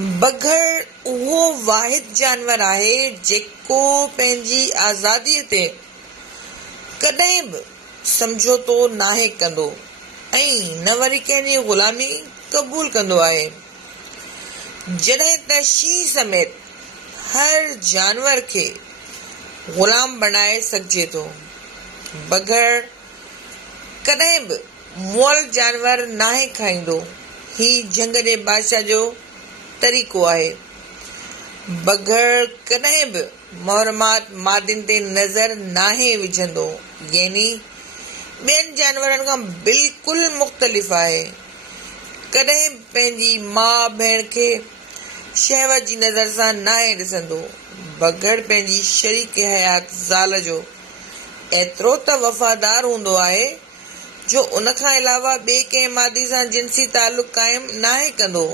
बघड़ उहो वाहिद जानवर आहे जेको पंहिंजी आज़ादीअ ते कॾहिं बि समझोतो नाहे कंदो ऐं न वरी कंहिंजी ग़ुलामी क़बूल कंदो आहे। जॾहिं त शींहं समेत हर जानवर खे ग़ुलाम बणाए सघिजे थो। बघड़ कॾहिं बि मुअल जानवर नाहे खाईंदो। ही झंग जे बादशाह जो तरीक़ो आहे। बघड़ कॾहिं बि मुहरमात मादिन ते नज़र नाहे विझंदो, यानी ॿियनि जानवरनि खां बिल्कुलु मुख़्तलिफ़ आहे। कॾहिं पंहिंजी माउ भेण खे शहवत जी नज़र सां नाहे ॾिसंदो। बघड़ पंहिंजी शरीक हयात ज़ाल जो एतिरो त वफ़ादार हूंदो आहे जो उन खां अलावा ॿिए कंहिं मादी सां जिनसी तालुक़ क़ाइमु नाहे कंदो।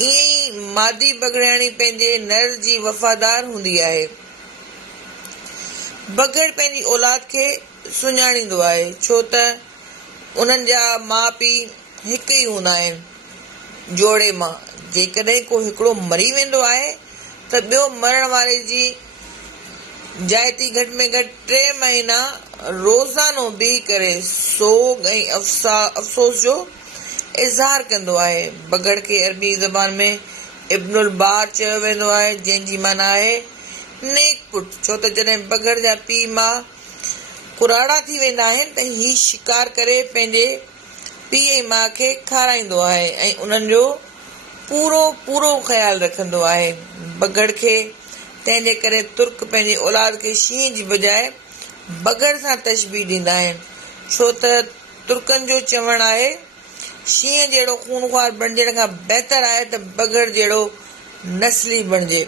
ईअं ई मादी बघड़ियाणी पंहिंजे नर जी वफ़ादार हूंदी आहे। बघड़ पंहिंजी औलाद खे सुञाणींदो आहे, छो त उन्हनि जा माउ पीउ हिकु ई हूंदा आहिनि जोड़े मां। जेकॾहिं को हिकिड़ो मरी वेंदो आहे त ॿियो मरण वारे जी जाइती घटि में घटि 3 महीना रोज़ानो बीही करे सोग ऐं अफ़सोस जो इज़हार कंदो आहे। बघड़ खे अरबी ज़बान में इब्नुल बार चयो वेंदो आहे, जंहिंजी माना आहे नेक पुटु, छो त जॾहिं बघड़ जा पीउ माउ कुराड़ा थी वेंदा आहिनि त ही शिकार करे पंहिंजे पीउ ऐं माउ खे खाराईंदो आहे ऐं उन्हनि जो पूरो ख़्यालु रखंदो आहे। बघड़ खे तंहिंजे करे तुर्क पंहिंजी औलाद खे शींहं जी बजाए बघड़ सां तशबीह ॾींदा आहिनि, छो त तुर्कनि जो चवणु आहे शींहं जहिड़ो खूनख्वार बणिजण खां बहितर आहे त बघड़ जहिड़ो नस्ली बणिजे।